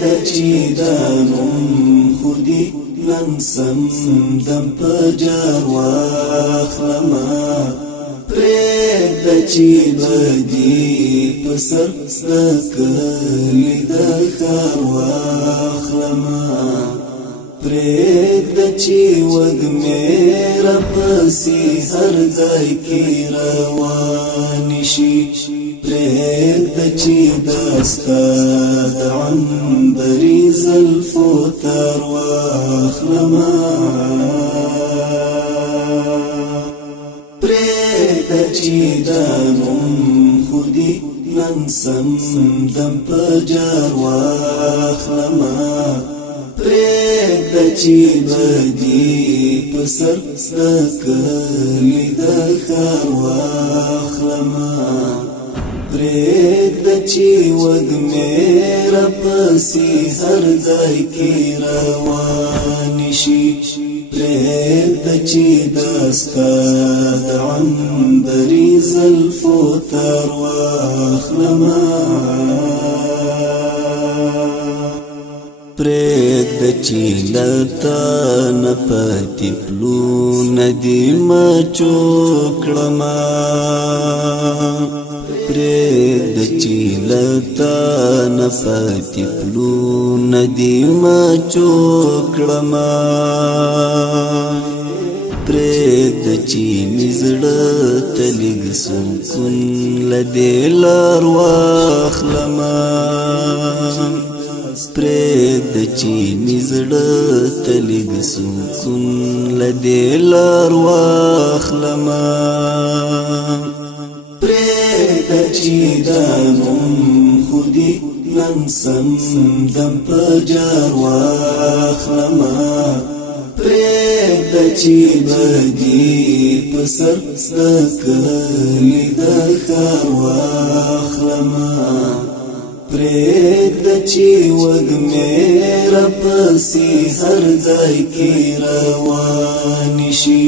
پریږده چې دا نوم خو دې نن سم دم په جار واخلمه پریږده چې بدي په سر د کلي د ښار واخلمه پریږده چې وږمې راپسې هر ځای کې روانې شي پریږده چې دا ستا د عنبري زلفو تار واخلمه پریږده چې دا نوم خو دې نن سم دم په جار واخلمه پریږده چې بدي په سر د کلي د ښار واخلمه پریږده چې وږمې راپسې هر ځای کې روانې شي پریږده چې دا ستا د عنبري زلفو تار واخلمه پریږده چې له تا نه پاتې پلونه دې مچو کړمه پریږده چې له تا نه پاتې پلونه دې مچو کړمه پریږده چې مې زړه ته لږ سکون له دې لار واخلمه پریږده چې مې زړه ته لږ سکون له دې لار واخلمه پریږده چې دا نوم خو دې نن سم دم په جار واخلمه پریږده چې بدي په سر د کلي د ښار واخلمه پریږده چې وږمې راپسې هر ځای کې روانې شي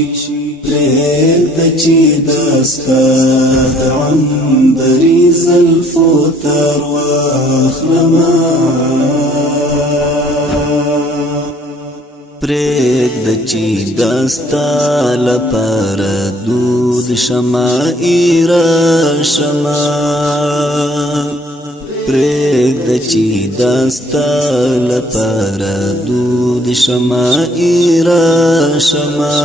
پریږده چې دا ستا د عنبري زلفو تار واخلمه پریږده چې دا ستا لپاره دود شمه ایره شمه پریږده چې دا ستا لپاره دود شمه ایره شمه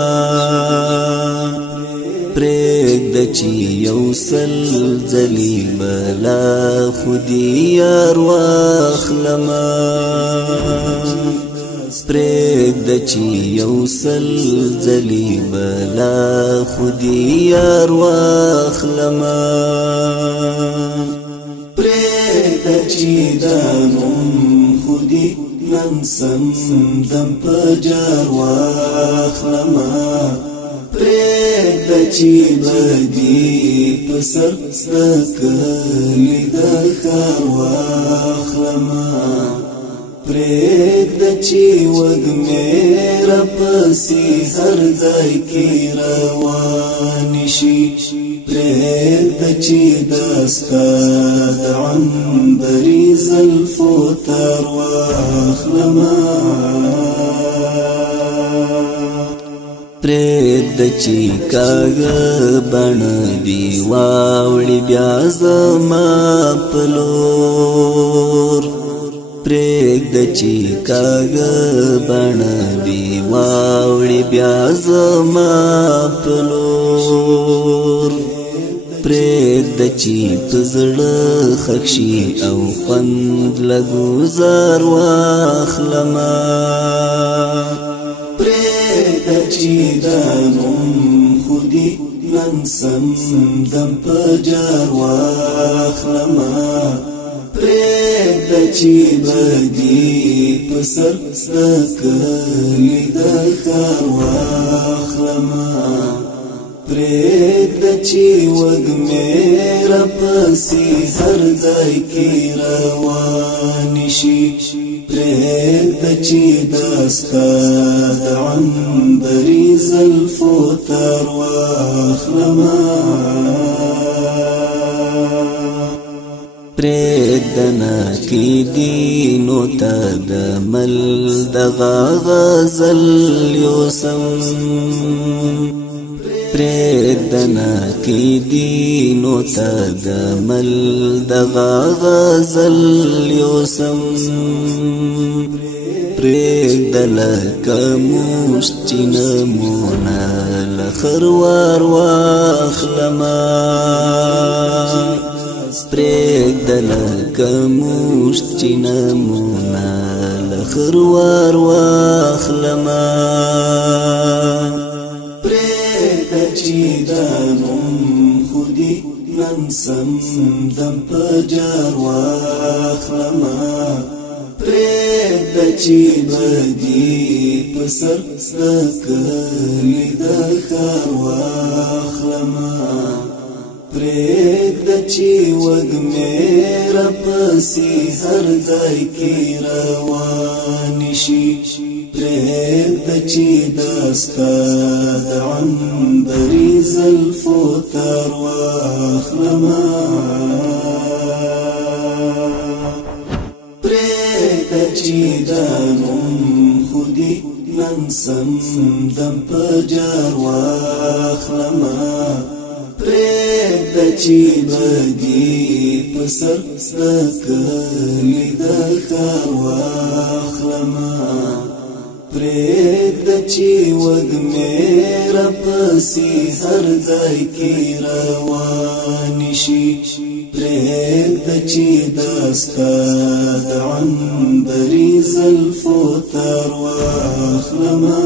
پریږده چې یو سل ځلې بلا خو دې یار واخلمه پریږده چې یو سل ځلې بلا خو دې یار واخلمه پریږده چې دا نوم خو دې نن سم دم په جار واخلمه پریږده چې بدي په سر د کلي د ښار واخلمه پریږده چې وږمې راپسې هر ځای کې روانې شي پریږده چې دا ستا د عنبري زلفو تار واخلمه پریږده چې کاږه بڼه دې واوړي بیا زما په لور پریږده چې کاږه بڼه دې واوړي بیا زما په لور پریږده چې په زړه ښخ شي او خوند له ګوزار واخلمه پریږده چې دا نوم خو دې نن سم دم په جار واخلمه پریږده چې بدي په سر د کلي د ښار واخلمه پریږده چې وږمې راپسې هر ځای کې روانې شي پریږده چې دا ستا د عنبري زلفو تار واخلمه پریدنا کی دینو تا دمل دغا غزل یوسم پریدنا کی دینو تا دمل دغا غزل یوسم پریدل کموشتی نمونا لخروار واخلما پریدل کموشتی نمونا لخروار واخلما پریدل چی دانم خودی ننسم دم پجار واخلما پریدل چی بدی پسر دکلی دخار واخلما پریدل چی وگمیرا پسی هر ځای کی روانی شي پریدل چی دستا عنبری زلفو تر واخلما پریدل چی دانم خودی ننسم دم پجار واخلما پریدل چی بدی پسر دکلی دخار واخلما پریدل چی وگمیرا پسی هر ځای کی روانی شي پریدل چی دستا عنبری زلفو تر واخلما